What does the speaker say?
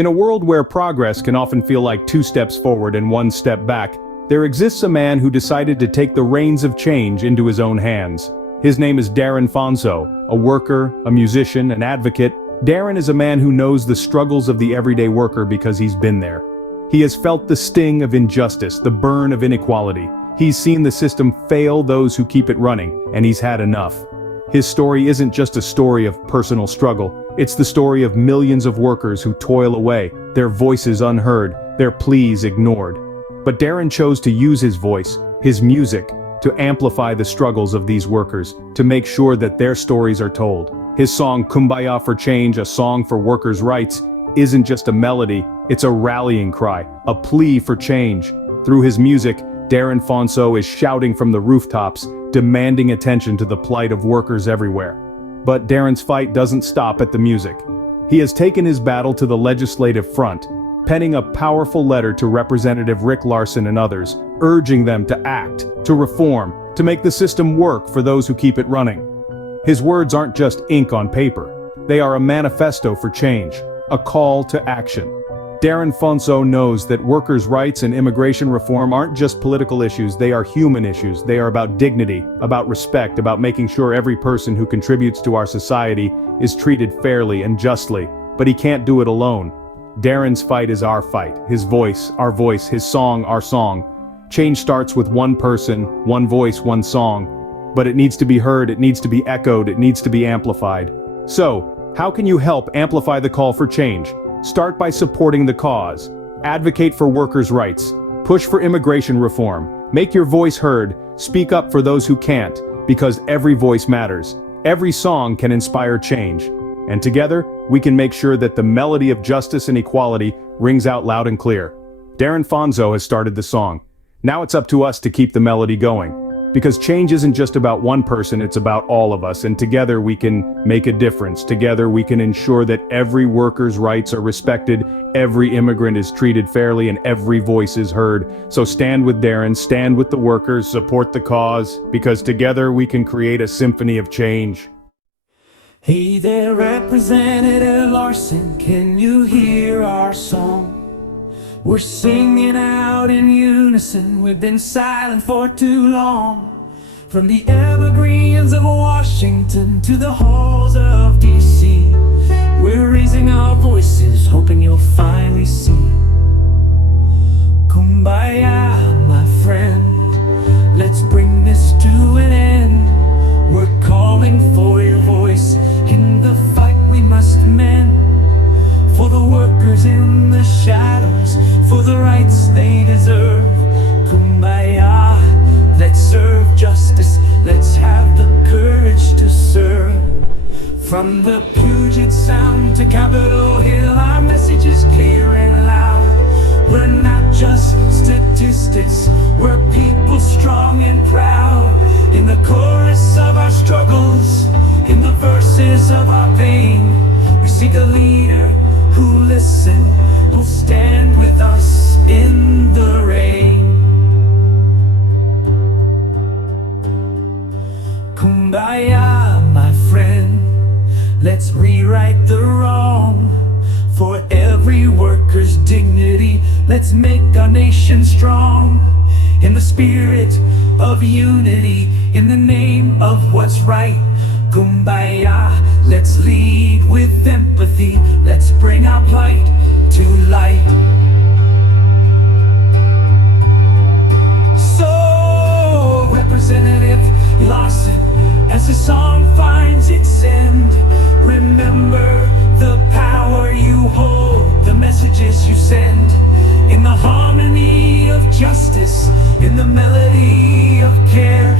In a world where progress can often feel like 2 steps forward and 1 step back, there exists a man who decided to take the reins of change into his own hands. His name is Darren Fonzseau, a worker, a musician, an advocate. Darren is a man who knows the struggles of the everyday worker because he's been there. He has felt the sting of injustice, the burn of inequality. He's seen the system fail those who keep it running, and he's had enough. His story isn't just a story of personal struggle, it's the story of millions of workers who toil away, their voices unheard, their pleas ignored. But Darren chose to use his voice, his music, to amplify the struggles of these workers, to make sure that their stories are told. His song Kumbaya for Change, a song for workers' rights, isn't just a melody, it's a rallying cry, a plea for change. Through his music, Darren Fonzseau is shouting from the rooftops, demanding attention to the plight of workers everywhere. But Darren's fight doesn't stop at the music. He has taken his battle to the legislative front, penning a powerful letter to Representative Rick Larson and others, urging them to act, to reform, to make the system work for those who keep it running. His words aren't just ink on paper. They are a manifesto for change, a call to action. Darren Fonzseau knows that workers' rights and immigration reform aren't just political issues, they are human issues. They are about dignity, about respect, about making sure every person who contributes to our society is treated fairly and justly. But he can't do it alone. Darren's fight is our fight, his voice, our voice, his song, our song. Change starts with one person, one voice, one song. But it needs to be heard, it needs to be echoed, it needs to be amplified. So, how can you help amplify the call for change? Start by supporting the cause. Advocate for workers' rights. Push for immigration reform. Make your voice heard. Speak up for those who can't, because every voice matters. Every song can inspire change. And together, we can make sure that the melody of justice and equality rings out loud and clear. Darren Fonzseau has started the song. Now it's up to us to keep the melody going. Because change isn't just about one person, it's about all of us, and together we can make a difference. Together we can ensure that every worker's rights are respected, every immigrant is treated fairly, and every voice is heard. So stand with Darren, stand with the workers, support the cause, because together we can create a symphony of change. Hey there, Representative Larson, can you hear our song? We're singing out in unison, we've been silent for too long. From the evergreens of Washington to the halls of D.C., we're raising our voices, hoping you'll finally see. Kumbaya, my friend, let's bring this to an end. We're calling for your voice in the fight we must mend. For the workers in the shadows, for the rights they deserve. Kumbaya, let's serve justice, let's have the courage to serve. From the Puget Sound to Capitol Hill, our message is clear and loud. We're not just statistics, we're people strong and proud. In the chorus of our struggles, in the verses of our pain, we seek a leader who listen, who'll stand with us in the rain. Kumbaya, my friend, let's rewrite the wrong. For every worker's dignity, let's make our nation strong. In the spirit of unity, in the name of what's right. Kumbaya, let's lead with empathy, let's bring our plight to light. So, Representative Larson, as the song finds its end, remember the power you hold, the messages you send. In the harmony of justice, in the melody of care,